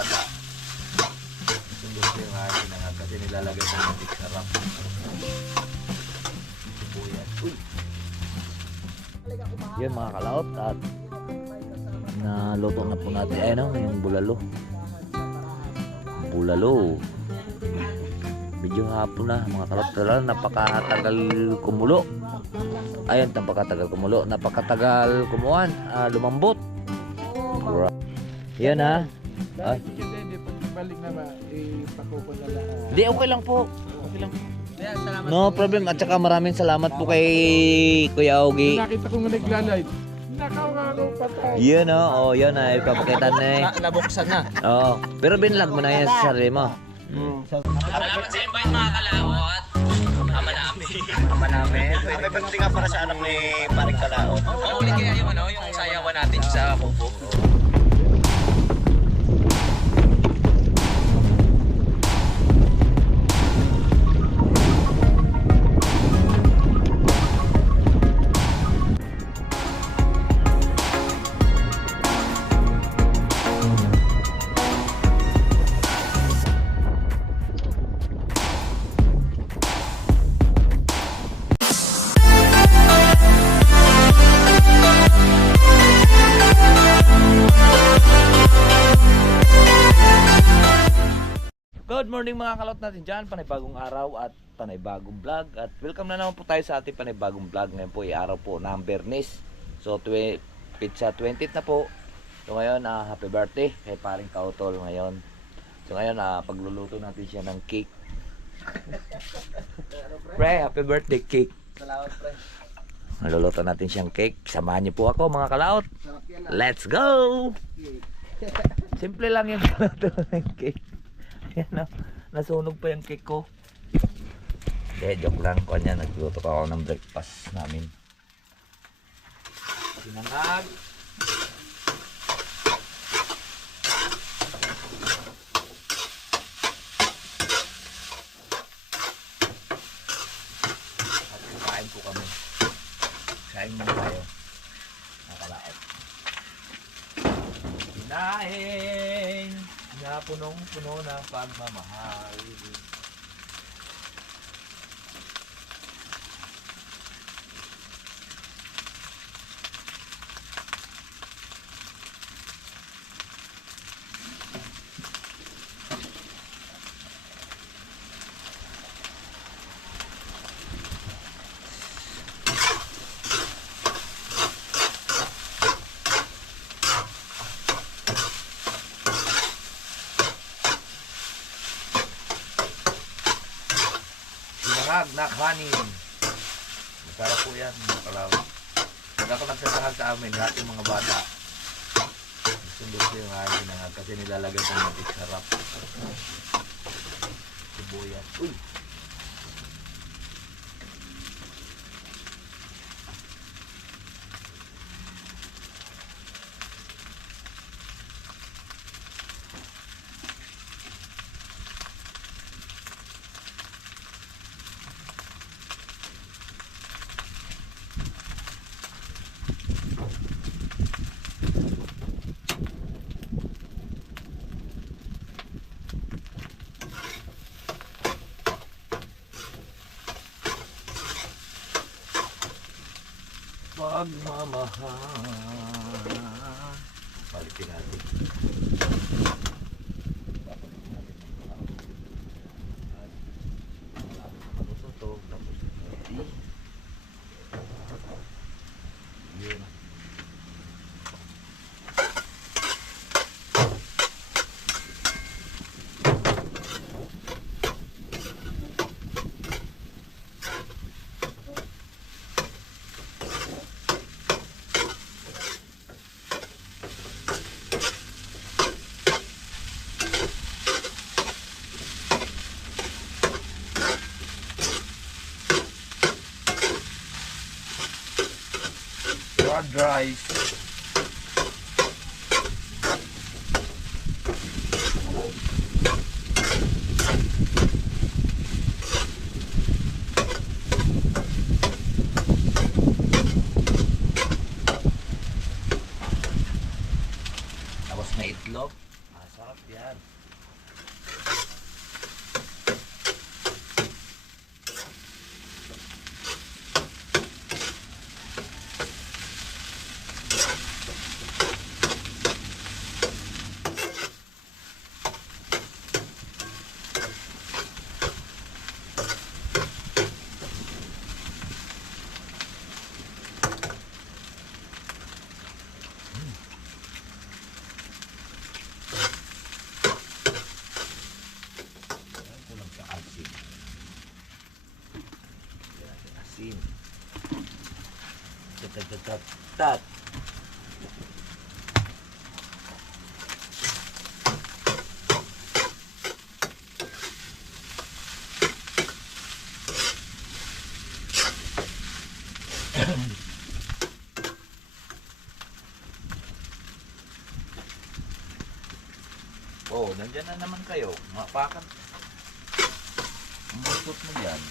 bata. Gusto yung akin na nga kasi nilalagay sa matik sarap. Sibuyas. Uy! Yan mga kalaot at naluto na po natin. Ayun o, yung bulalo. Bulalo. Medyo hapon na mga kalaot. Talagang napakatagal kumulo. Ayun, napakatagal kumulo. Napakatagal kumuhan. Lumambot. Yan ha. Ay. Balik na ba? Ipakupon na lang. Hindi, okay lang po. Okay lang. Salamat No problem. At saka maraming salamat po kay Kuya Ogie. Nakita ko nga nagla-live. Nakaw nga ako patay. Yun o. Oh, yun na. Ipapakita na eh. Nabuksan na. Oo. Pero binlag mo na yan sa sarili mo. Salamat sa invite mga kalawat. Ama namin. Ama namin. May birthday nga para sa anak ni Paring Kalaot. Uli kaya yung ano, yung sayawan natin sa Kubo. Good morning mga kalot natin dyan. Panibagong araw at panibagong vlog. At welcome na naman po tayo sa ating panibagong vlog. Ngayon po ay araw po ng Bernes. So pizza 20th na po. So ngayon happy birthday kay Paring Kautol ngayon. So ngayon pagluluto natin siya ng cake. Pre, happy birthday cake. Salamat pre. Maluluto natin siyang cake. Samahan niyo po ako mga kalaot. Let's go! Simple lang yung luto ng cake. Yan o, nasunog pa yung cake ko. Hindi, joke lang. Kanya, nagluto ako ng breakfast namin. Sinangag. At kain po kami. Kain muna tayo. Nakalaot. Kinain na punong-puno ng pagmamahal. Na kanin. Masarap po yan mga kalawat. Pag ako nagsasahag sa amin, lahat yung mga bata gusto yung akin na nga kasi nilalagay sa matik sarap. Sibuyas. Uy! Pagmamahal. Balikin natin. Tapos ito. Tapos ito. Yun. Fried rice. Tapos may itlog. Masarap. Sarap yan. Kulang sa asin. Lagyan natin asin. Tat. Oh, nandyan na naman kayo. Mapakan. Musot mo dyan.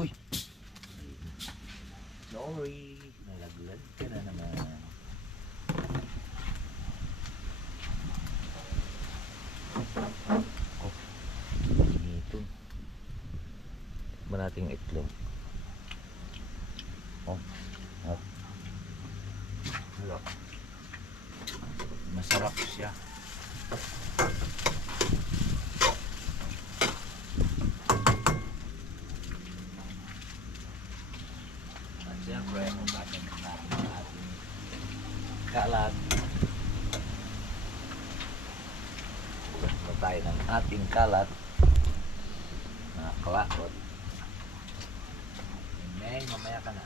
Uy! Sorry. Nalaglag ka na naman. Oh, ito. Tikman natin yung itlog. Oh, oh. Hello. Masarap siya. At siyempre, ugasan natin ang ating kalat. Ugasan na tayo ng ating kalat. Mga kalakot. Meng, mamaya ka na.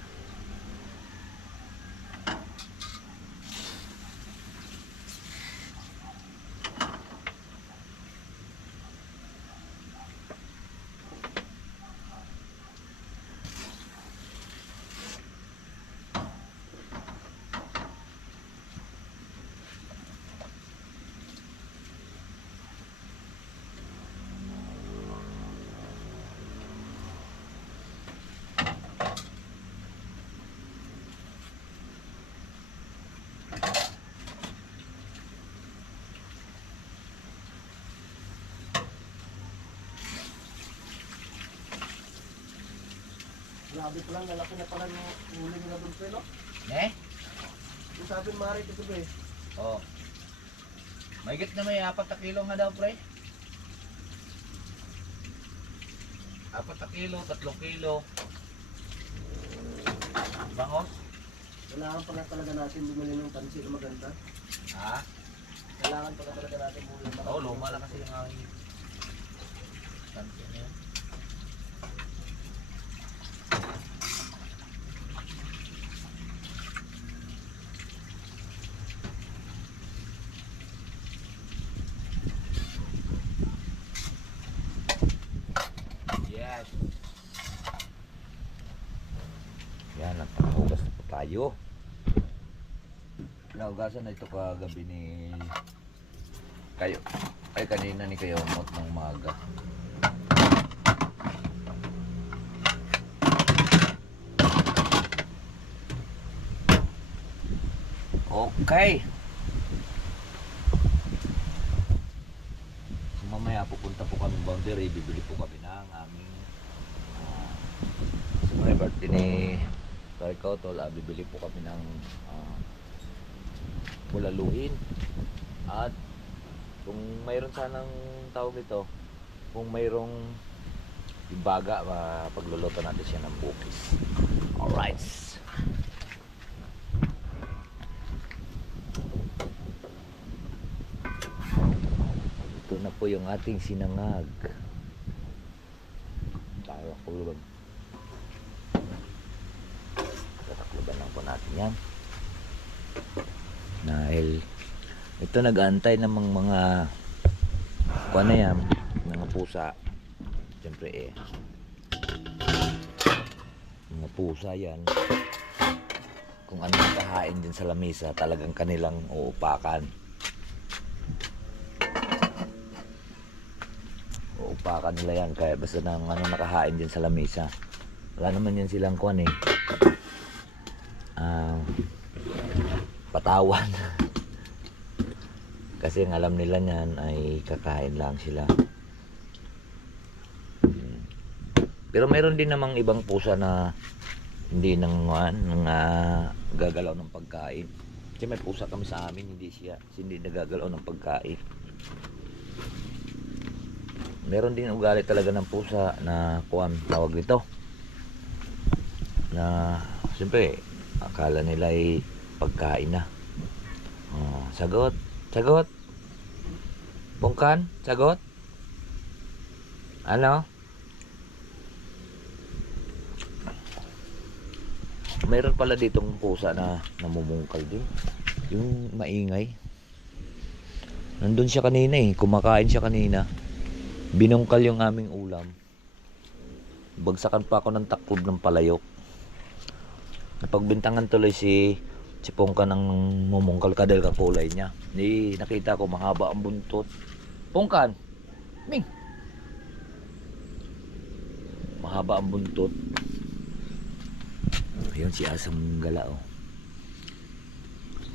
Grabe ko lang, lalaki na pala yung huli nila doon pre, no? Eh? Yung sabi ng Mari ito pre. Oh. Mahigit na may 4 na kilo nga daw, pre. 4 na kilo, 3 kilo. Bangos? Kailangan pala talaga natin bumili ng tansi na maganda. Ha? Kailangan pala talaga natin bumili ng Oo, luma na kasi yung aking tansi na yun. Yes. Yan, nagpahugas na po tayo. Nahugasan na ito kagabi ni kayo. Ay, kanina ni kayo mot ng maga. Okay. So, mamaya pupunta po kami boundary. Bibili po kami ng aming sa birthday ni Pare Kautol. Bibili po kami ng bulaluin. At kung mayroon sanang tawag ito, kung mayroong ibaga, pagluluto natin siya ng bukis. Alright. Ito na po yung ating sinangag. Tatakluban. Tatakluban lang po natin yan. Dahil ito nag-aantay ng mga kuha na yan, mga pusa. kung ano yung kahain din sa lamisa, talagang kanilang uupakan. Uupakan nila yan, kaya basta nang ano nakahain din sa lamisa. Wala naman yan silang kuwan eh. Patawan. Kasi ang alam nila niyan ay kakain lang sila. Pero mayroon din namang ibang pusa na hindi gagalaw ng pagkain. Kasi may pusa kami sa amin, hindi nagagalaw ng pagkain. Meron din ugali talaga ng pusa na tawag dito. Na siyempre akala nila ay pagkain na. Oh, sagot. Bungkan, sagot. Ano? Mayroon pala ditong pusa na namumungkal din. Yung maingay. Nandun siya kanina eh. Kumakain siya kanina. Binungkal yung aming ulam. Bagsakan pa ako ng taklob ng palayok. Napagbintangan tuloy si Pongkan ng mumungkal ka dahil kakulay niya. Nakita ko mahaba ang buntot. Pongkan! Ming! Mahaba ang buntot. Ayun si Asang Galao.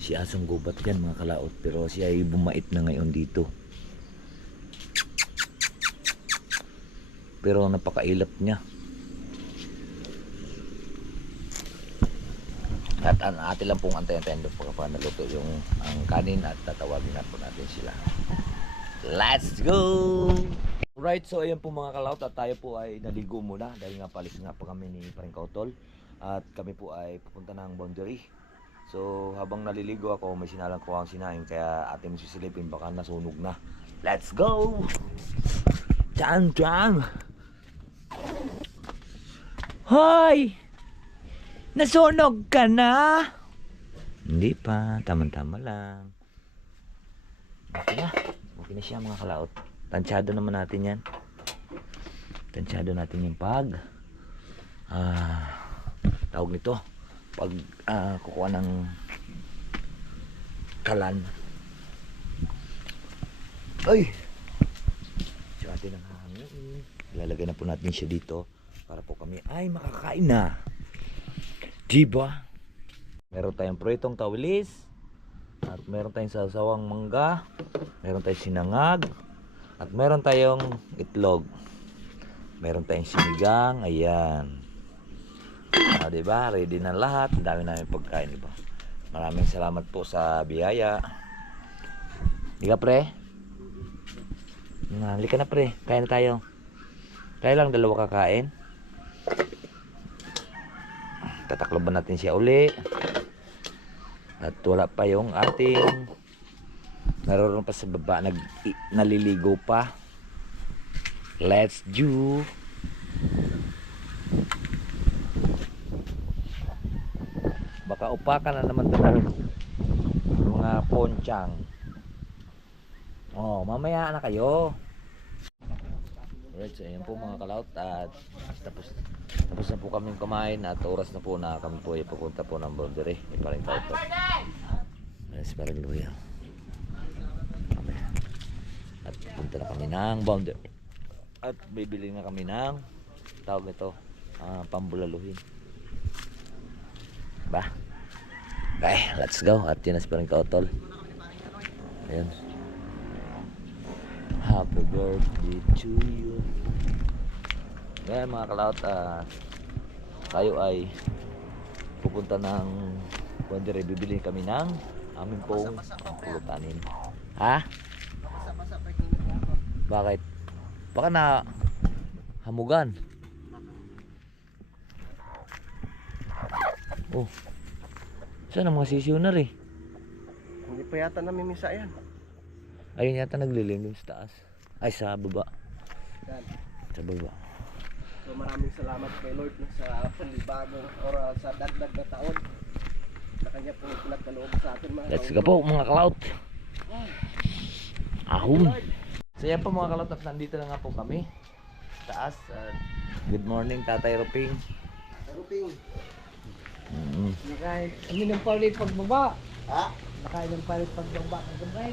Si Asang gubat yan mga kalaot. Pero siya ay bumait na ngayon dito. Pero napakailap niya. At atin lang pong antayin doon pagka naluto yung ang kanin at tatawagin na po natin sila. Let's go! Right, so ayan po mga kalaot at tayo po ay naligo muna dahil nga palis nga po kami ni Paring Kautol. At kami po ay pupunta ng boundary. So habang naliligo ako, may sinalang ko ang sinain, kaya ating sisilipin, baka nasunog na. Let's go! Tang! Hoy! Nasunog ka na? Hindi pa, tama-tama lang. Okay na siya mga kalaot. Tansyado naman natin yan. Tansyado natin yung tawag nito pag kukuha ng kalan. Ay! So atin ang hangin. Ilalagay na po natin siya dito para po kami ay makakain na. Diba? Meron tayong pritong tawilis at meron tayong sasawang mangga, meron tayong sinangag at meron tayong itlog, meron tayong sinigang. Ayan. Diba? Ready na lahat. Ang dami namin pagkain, diba? Maraming salamat po sa biyaya. Di ka pre? Halika na pre, kain na tayo. Tayo lang dalawa kakain. Tatakloban natin siya uli. At wala pa yung ating naroon pa sa baba, naliligo pa. Let's do. Baka upakan na naman ito ng mga ponchang. Oh, mamaya na kayo. Alright, so ayan po mga kalaot. At tapos na po kami kumain at oras na po na kami po ay pupunta po ng boundary. Paring Kautol. Yes, parang luya. At pupunta na kami ng boundary. At bibili na kami ng tawag ito, pambulaluhin. Ba? Okay, let's go. At yun na si Paring Kautol. Ayan. Happy birthday to you. Ayan mga kalaot, tayo ay pupunta ng boundary. Bibili kami ng amin pong pulutanin. Ha? Bakit? Baka na hamugan. Oh. Saan ang mga sisiw na rin? Hindi pa yata namimisa yan. Ayun yata naglilimlim sa taas. Ay, sa baba. Yan. Sa baba. So maraming salamat kay Lord sa panibagong or sa dagdag na taon na kanya po pinagkaloob sa atin mga Let's go po mga kalaot. Ahon. So yan po mga kalaot, at nandito na nga po kami taas. Good morning Tatay Ruping. Ruping. Nakain. Kami ng palit pagbaba. Ha? Nakain ng palit pagbaba. Pagbaba.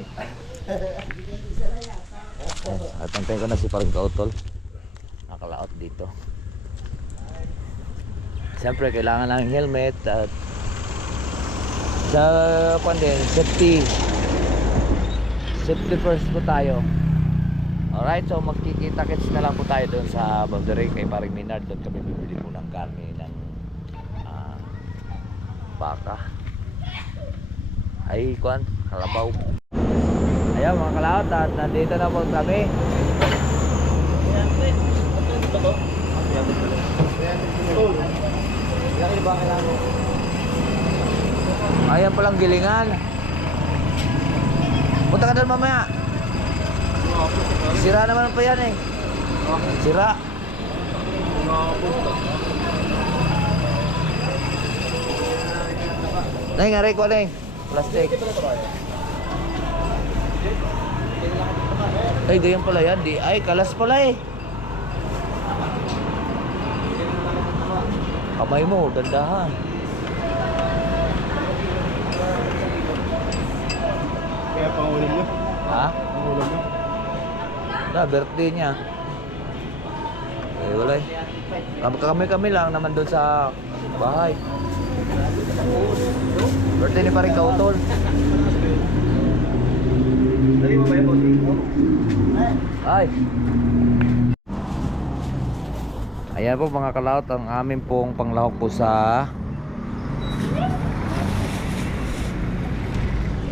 At antayin ko na si Paring Kautol. Nakalaot dito. Siyempre kailangan ng helmet at sa din, safety first po tayo. Alright, so magkikita-kits na lang po tayo doon sa boundary kay Paring Minard. Doon kami bibili po ng karne ng baka ay kuan, kalabaw. Ayan mga kalaot, at nandito na po kami. Ayan palang gilingan. Punta ka doon mamaya. Sira naman pa yan eh. Sira. Neng, ngari ko neng. Plastic. Ay, ganyan pala yan. Ay, kalas pala eh. Kamay mo, dandahan. Kaya pangulam nyo? Ha? Pangulam nyo? Na, birthday niya. Eh, wala eh. Kami lang naman doon sa bahay. Birthday ni Paring Kautol. Dali mo ba yung bossing? Ay. Ayan po mga kalaot, ang amin pong panglahok po sa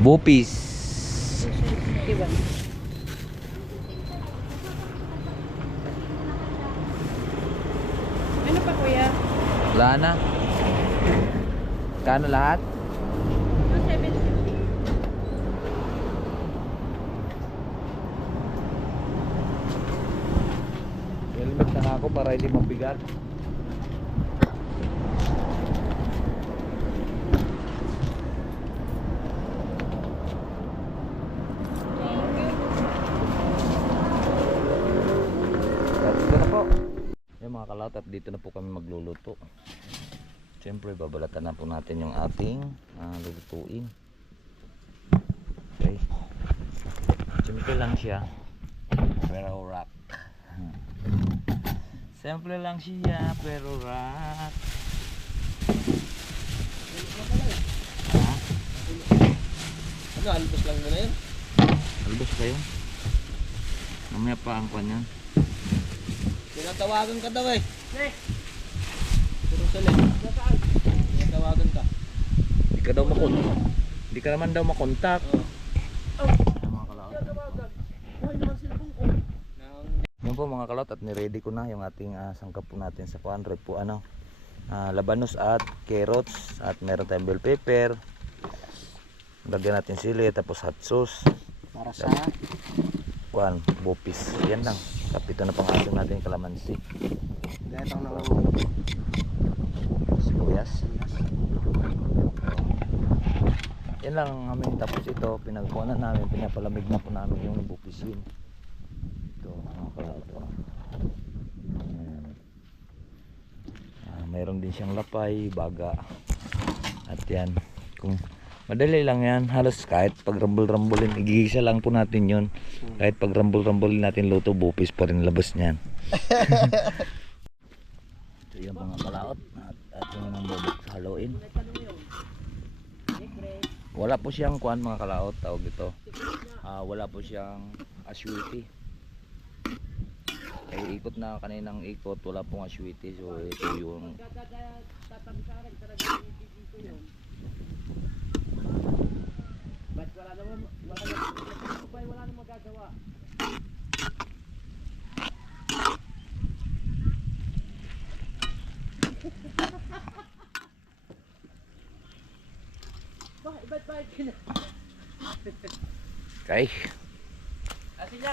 Bupis. Diba? Ano pa kuya? Wala na. Kano lahat? 270. Helmet na nga ako para hindi mabigat. Dito na po. Yung mga kalaot, at dito na po kami magluluto. Siyempre babalatan na po natin yung ating lulutuin. Okay. Simple lang siya. Pero rock. Simple lang siya pero rock. Ha? Ano, albos lang mo na yun? Albos kayo? Mamaya pa ang kwan yan. Tinatawagan ka daw eh. Puro sali. Tinatawagan ka. Hindi ka daw makontak. Hindi ka naman daw makontak. Yan po mga kalot, at niready ko na yung ating sangkap po natin sa kuan. Po ano, labanos at carrots, at meron tayong bell pepper. Lagyan natin sili, tapos hot sauce. Para sa Kuan, bupis. Yan lang. Kapito na pang asin natin yung kalamansi. dahil ang nang Sibuyas. Yan lang ang amin. Tapos ito, pinagkuhanan namin, pinapalamig na po namin yung bupis yun. Ito, mga kalot. Ayan. Mayroon din siyang lapay, baga. At yan, kung madali lang yan, halos kahit pag rambol-rambolin, igigisa lang po natin yun. Kahit pag rambol-rambolin natin luto, bupis pa rin labas niyan. Ito yung mga kalaot at yung nang bubuk sa haluin. Wala po siyang kuan mga kalaot, tawag ito. Wala po siyang aswiti. Kaya ikot na kaninang ikot, wala pong aswiti. So ito yung ba't wala naman magagawa. okay.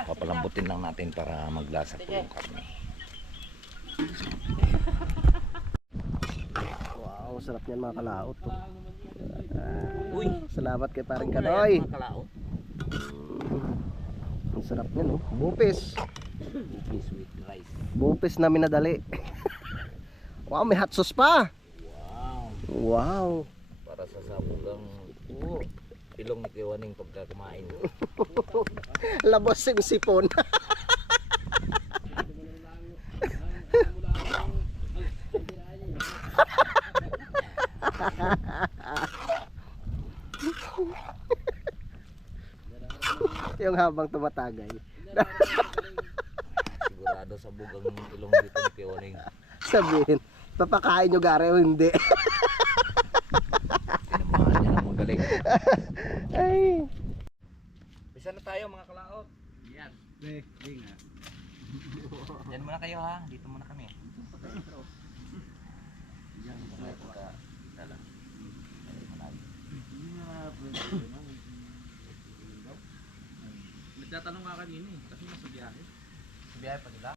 Papalambutin lang natin para maglasa po yung karne. Wow, sarap niyan mga kalaot. Uy, Salamat kay Paring Kanoy. mga kalaot. Ang sarap niyan, oh. Bupis. Bupis with rice. Bupis na minadali. Wow, may hot sauce pa. Wow. Wow. Para sa sabugang ilong ni Kiwaning pagka kumain. Labos yung sipon. Yung habang tumatagay. Sigurado sabugang ilong dito ni Kiwaning. Sabihin, papakain nyo gare o hindi. Tinamahan niya ng magaling. Ay. Bisa na tayo mga kalaot. Yan. Yan muna kayo ha. Dito muna kami. Yan muna pagka dala. Nagtatanong nga kanina eh, kasi nasa biyahe. Biyahe pa nila.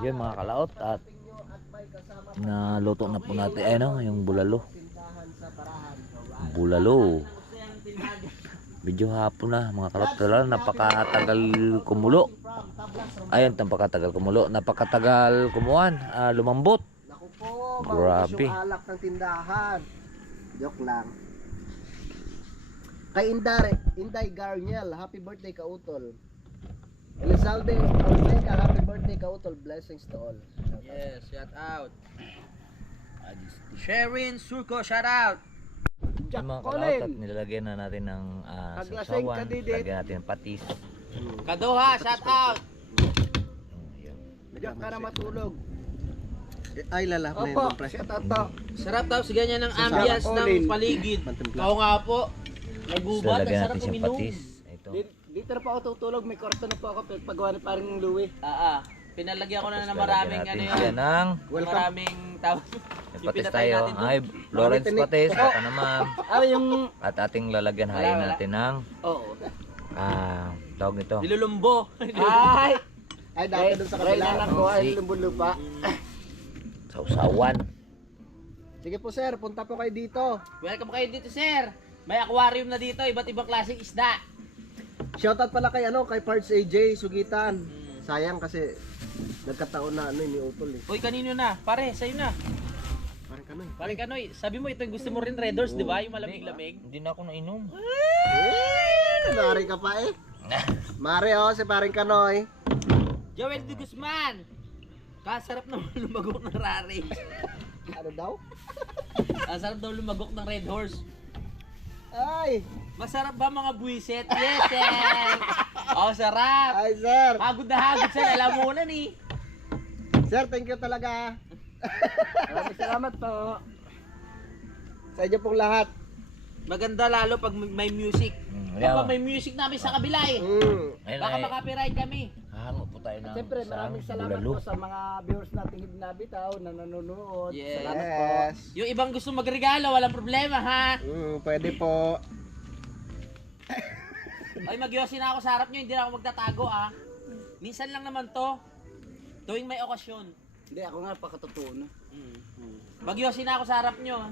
Yan mga kalaot at naluto na po natin ano, yung bulalo. Bulalo. Medyo hapon na mga kalaot, talaga napakatagal kumulo. Ayun, napakatagal kumulo, napakatagal kumuan, lumambot. Naku po, Grabe. yung alak ng tindahan. Joke lang. Kay Inday Garniel, happy birthday ka utol. Elizalde Ortega, happy birthday ka utol. Blessings to all. Yes, shout out. Sherin Surco, shout out. Jack Yung mga kalaot Colin. at nilalagyan na natin ng Paglaseng sausawan, kadidit. lagyan natin ng patis. Kadoha, shout out. Yan. Diyak ka na matulog. Ay lala, may Opo. pre. Shout out to. Sarap daw si ganyan ng Sa ambience Sarap ng Colin. paligid. Pantimpla. Oo nga po. So, Nagubat, lagyan ang sarap natin siyang uminom. patis. Ito. Dito na po ako tutulog, may kwarto na po ako paggawa na parang Louie. Pinalagyan ko na Tapos ng maraming lalagyan ano natin yun. yan ng Welcome. Maraming tawag. may Yung patis pinatay tayo. natin doon. Ay, Lawrence Tinik. patis. Ito naman. Ah, yung At ating lalagyan hayin Wala. natin ng Oo. tawag nito. Nilulumbo. ay dati dun sa kabila. Si lupa. sausawan. Sige po sir, punta po kayo dito. Welcome kayo dito, sir. May aquarium na dito, iba't ibang klaseng isda. Shoutout pala kay kay Parts AJ Sugitan. Sayang kasi nagkataon na ni Utol eh. Uy, kanino na? Pare, sa'yo na. Parang kanoy. Pare Kanoy, sabi mo ito yung gusto mo rin Red Horse, di ba? Yung malamig-lamig. Hindi na ako nainom. Nari ka pa eh. Mare si parang kanoy. Joel de Guzman. Kasarap naman lumagok ng rari. Ano daw? Kasarap daw lumagok ng Red Horse. Ay! Masarap ba mga buwiset? Yes, sir! Oh, sarap! Ay sir! Hagod na hagod sa lalamunan eh. Sir, thank you talaga. Maraming salamat po. Sa inyo pong lahat. Maganda lalo pag may music. Kapag may music namin sa kabila eh. Ayun Baka ay, makapiright kami. hango po tayo ng Siyempre, maraming salamat bulalo. po sa mga viewers nating Hidnabitaw na nanonood. Yes. Salamat po. Yung ibang gusto magregalo, walang problema ha. Pwede po. Ay, magyosi na ako sa harap nyo, hindi na ako magtatago ah. Minsan lang naman to. Tuwing may okasyon. Hindi, ako nga pakatotoo na. Magyosi na ako sa harap nyo.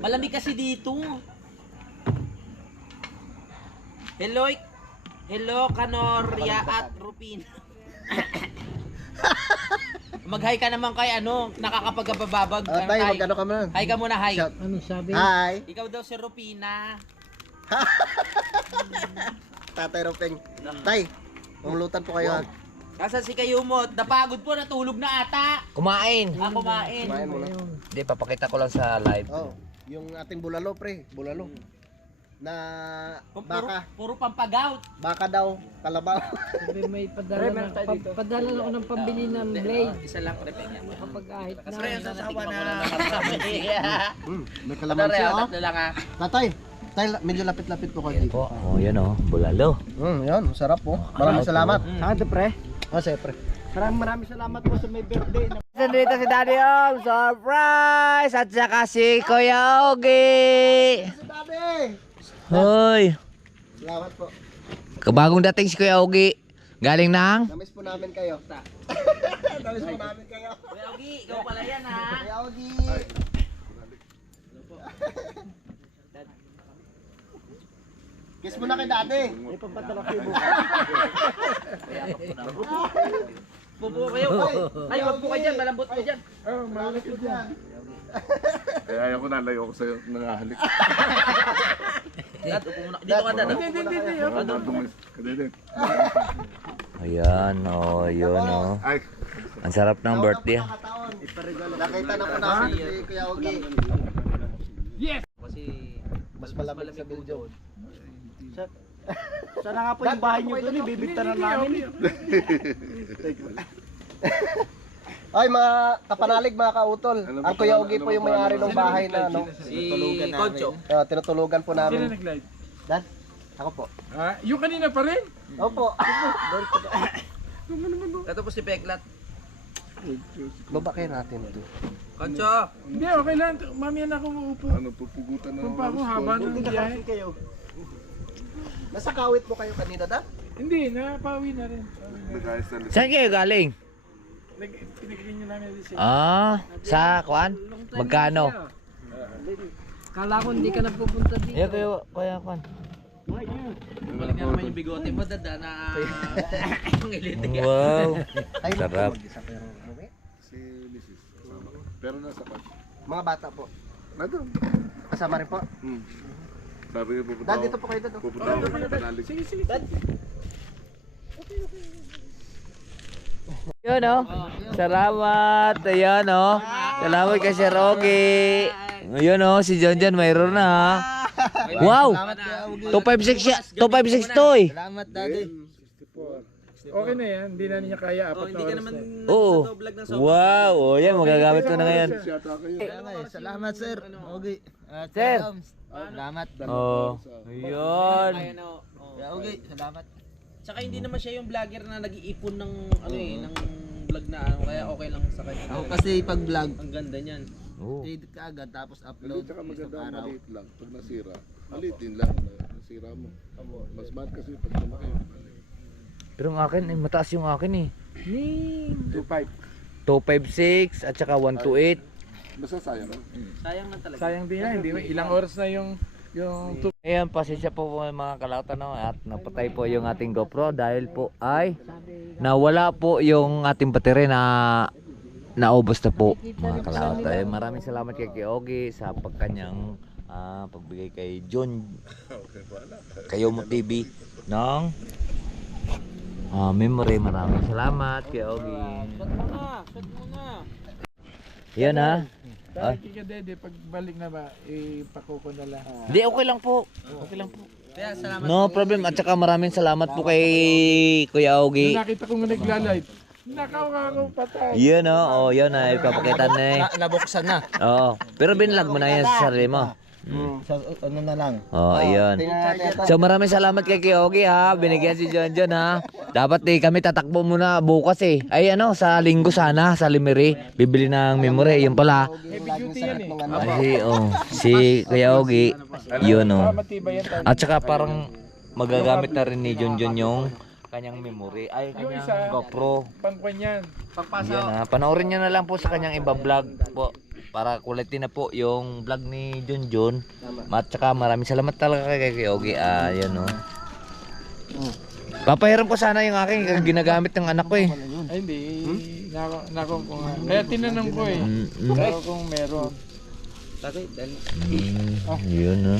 Malamig kasi dito. Hello, Canoria at Rupina. Mag-hi ka naman kay nakakapagpababag. Tay, magkano ka man? Hi ka muna, hi. Shout. Ano sabi? Hi. Ikaw daw si Rupina. Tatay Ropeng. Tay, umulutan po kayo. Kasan si Kayumot? Napagod po, natulog na ata. Kumain! Kumain. Kumain mo na. Hindi, papakita ko lang sa live. Oh, yung ating bulalo pre, bulalo. Na baka, Puro pampagaut. baka daw, kalabaw. Sabi may padala padala lang ako ng pambili ng blade. Isa lang pre yan. Kapag kahit na. Pre, ang sasawa na. May kalamansi oh. Tatlo lang ah. Tatay, medyo lapit-lapit po kayo Yan dito. po. Oh, yan oh. Bulalo. Yan, masarap po. Maraming salamat. Saan to pre? Siyempre. Maraming salamat po sa may birthday na Dito si Daddy Om. Surprise! At saka si Kuya Ogie. Daddy. Hoy! Salamat po. Kabagong dating si Kuya Ogie. Galing ng? Namiss po namin kayo. Namiss po namin kayo. Kuya Ogie, ikaw pala yan ha. Kuya Ogie. Kiss mo na kay Daddy. May pampatalak yung buka. Pupo kayo. Ay, wag po kayo dyan. Malambot po dyan. Malambot po dyan. Kaya ayaw ko nalayo ko sa'yo, nangahalik. Dad, upo muna. Dito ka, Dad. Ayan, oh, yun, oh. Ay, Ang sarap ng birthday. Nakita na po namin si Kuya Ogi. Kasi Mas malamig sa Belgium. Sana nga po yung bahay niyo doon, ibibigta na namin. Ay mga kapanalig, mga kautol. Ang Kuya Ogi po yung may-ari ng bahay na ano. si Concho. Tinutulugan po namin. nag-live? Dad, ako po. Yung kanina pa rin? Opo. Ito po si Peklat. Baba kayo natin ito. Concho! Hindi, okay lang. Mamaya na ako uupo. ano, pupugutan na Kung pa ako haba ng biyahe. Nasa kawit po kayo kanina, Dad? Hindi, napawi na rin. nag-ayos na Saan kayo galing? Pinagiging nyo namin kasi. Sa kuan? Magkano? Kala ko hindi ka na pupunta dito. Ayan kayo, kaya kuan. Balik na naman yung bigote mo, Dad, na pangilitig. Wow. Ay, Sarap. si Mrs. kasama ko. Pero nasa kwan. mga bata po. Nandun. Kasama rin po. Sabi niya pupunta Dad, ako. dito po kayo, Dad. Pupunta ako sa Panalig. Sige. Yun, oh. Salamat. Ayan, oh. Salamat kay Sir Ogie. Ayun, oh. Si John John mayroon na, ha. Wow. 256 siya. 256 to, eh. Salamat, Daddy. Okay na yan, hindi na niya kaya apat na Hindi ka oras naman na yan. Oo. nagdo-vlog ng sobrang. Wow. Oh, yan. Magagamit ko na ngayon. Siyata kayo. Salamat, sir. Ogi. Sir. Salamat. Oh. Ayun. Ayan o. Ogi, salamat. Tsaka hindi naman siya yung vlogger na nag-iipon ng ano ng vlog na ano, kaya okay lang sa kanya. Ako kasi pag vlog, ang ganda niyan. Oh. Edit ka agad tapos Hindi, upload. tsaka maganda isang araw. maliit lang. Pag nasira, maliitin lang. Nasira mo. Mas mahal kasi pag lumaki. Pero ang akin, mataas yung akin, eh. 2.5. 256 at saka 128. Basta sayang. Sayang lang talaga. Sayang din yan, hindi ilang oras na yung Ayan, pasensya po mga kalautan, no? At napatay po yung ating GoPro dahil po ay nawala po yung ating battery na naubos na po mga kalautan. Maraming salamat kay Ogie sa pagkanyang pagbigay kay John kayo mo TV ng memory. Maraming salamat kay Ogie. Shot muna. Yan, ha. dahil kika Dede, pagbalik na ba, ipakuko na lang. Hindi, okay lang po. Okay lang po. Kaya salamat. No problem. At saka maraming salamat po kay Kuya Ogie. Nung nakita ko nga nagla-live, nakaw patay. Yun, oh, yun na, ipapakita na, eh. Nabuksan na. Oo. Pero binlog mo na yan sa sarili mo. Sa ano na lang. Oo, ayun. Tingnan natin ito. So maraming salamat kay Ogie, ha. Binigyan si John John, ha. Dapat kami tatakbo muna bukas, eh. Ay ano, sa linggo sana, sa Limeri. Bibili ng memory. Yun pala. Heavy duty yan, eh. Si Kuya Ogie. Yun, oh. Matibay yan tayo. At saka parang magagamit na rin ni John John yung kanyang memory. Ay, Yung kanyang isa, GoPro. pangkwan yan. Yan, ha. Panoorin nyo na lang po sa kanyang iba vlog po. Para kulitin na po yung vlog ni John John. At saka maraming salamat talaga kay Ogie. Yan, oh. Papahiram ko sana yung aking ginagamit ng anak ko, eh. Ay hindi, nako ko nga. Kaya tinanong ko, eh. Pero kung meron. Yun, ha.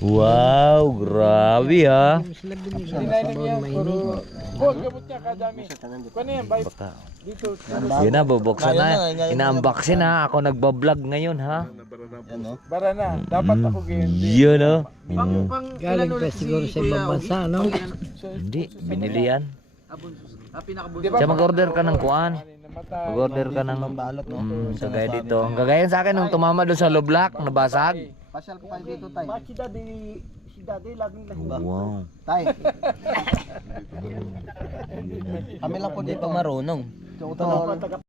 Wow, grabe, ha. Hindi na yan, puro. Huwag, gamot niya, kadami. Kung ano yan, bye. Baka. Dito. Yun na, bubuksan na. Ina-unboxin, ha. Ako nagbablog ngayon, ha. Bara na, dapat ako ganyan. Yun, ha. Galing pa siguro sa ibang bansa, no? Hindi, binili yan. Pinakabunso. Siya mag-order ka ng kuan. Mag-order ka ng balot, no? Kagaya dito. Ang kagaya sa akin nung tumama doon sa loblak, nabasag. Pasyal po kayo dito, Tay. Si Daddy laging Wow. Tay. Kami lang po Hindi dito. pa marunong.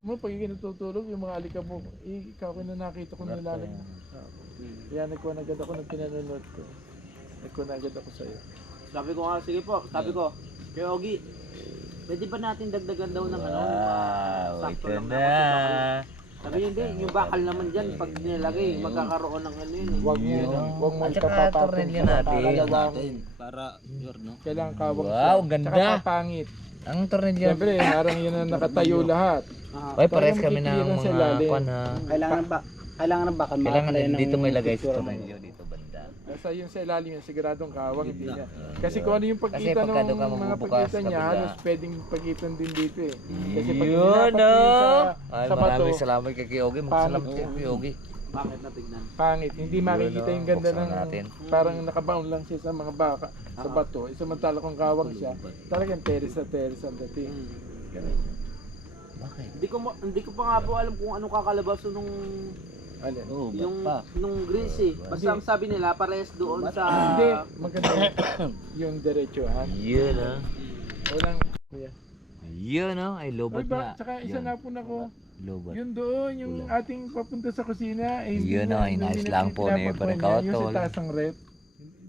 Mo pag natutulog yung mga alikabok, ikaw ko na nakita ko nilalag. Kaya nagkuha agad ako ng pinanonood ko. Nagkuha agad ako sa iyo. Sabi ko nga, sige po. Sabi ko, kay Ogie, pwede ba natin dagdagan daw ng ano? Wow, sakto ito lang na. Sabi hindi, yung bakal naman dyan, pag nilagay, magkakaroon ng ano yun. Huwag mo huwag mo At saka ipapapatong tornilyo sa natin. natin. Para, yun, no? Kailangan kawag Wow, siya. ganda. Tsaka papangit. Ang tornilyo. Siyempre, harang yun na nakatayo lahat. Ay, pares Kaya kami ng makikita sa mga ilalim. kuan, ha. Kailangan ba? Kailangan ng bakal. Kailangan makakalayan ng dito may lagay sa picture mo. tornilyo dito banda. Basta yung sa ilalim yan, siguradong kawang hindi niya. Kasi kung ano yung Kasi pagkita pagka ng doon ka mga magbubukas, pagkita niya, kabila. halos pwedeng pagkitan din dito eh. Kasi pag Yun hinapat mo oh! yun Ay, sa bato, maraming salamat kay Kiogi. Magsalamad Pangit. kay Kiogi. Bakit na tignan? pangit. Hindi makikita yung ganda Buksan ng natin. parang nakabaon lang siya sa mga baka sa bato. Samantala kung kawang siya, talagang teres ang dating. Ganun. Bakit? Hindi ko pa nga po alam kung anong kakalabaso nung Alin? Oh, yung pa. nung grease eh. Basta ang sabi nila parehas doon sa Hindi, maganda yung diretsuhan. Yun ah. Walang, kuya. Yun ah. Ay, Ay lobot ba, nga. tsaka isa Yun. na po na ko. Lobot. Yun doon, yung ating papunta sa kusina. Eh, hindi Yun na- na, hindi inayos na lang po ni pinapagpuan Parang niya. Yung Kaotol. sa taas ng rep.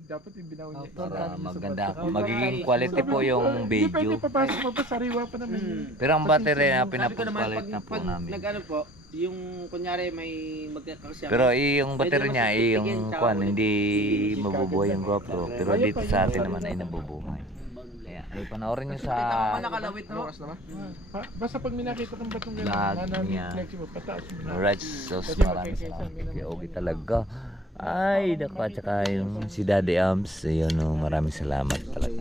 Dapat yung binaw niya. Para Yung maganda. sa bato. Magiging quality po yung Hindi pwede video. papasok pa pa sariwa pa naman yun. Pero ang battery na sabi ko naman pinapagpalit na po namin. nag-ano po, yung kunyari may magkakasya. Pero yung battery niya Pwede yung naman sa kwan, titigin, hindi mabubuhay yung GoPro. Pero dito sa atin naman ay nabubuhay. Kaya ay panoorin nyo Kita ko sa pa nakalawit no? Basta pag minakita kang batong Vlog gano'n, niya. flexible, pataas mo na. Reds Sauce. Kasi Maraming magkikisa salamat mo kay naman. Ogi talaga. Ay, naku, at saka yung si Daddy Amps, yun, maraming salamat talaga.